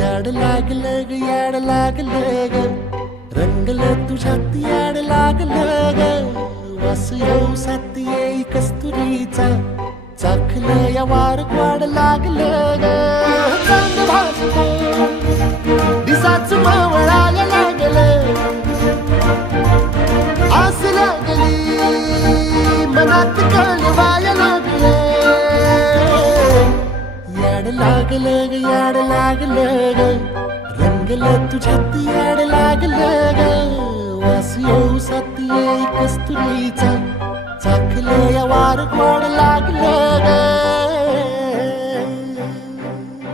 याड लागलं ग याड लागलं ग रंगलं तुझ्यात याड लागलं ग वास येऊ साथ येई कस्तुरीचा चाखलं या वार वाड लागलं ग चांद भाजलं दिसाच मावळायला लागलं आस लागली मनात कळवायला लागलं याड लागलं ग याड लागलं ग रंगलं तुझ्यात याड लागलं ग वास येऊ साथ येई कस्तुरीचा चाखलं या वार वाड लागलं ग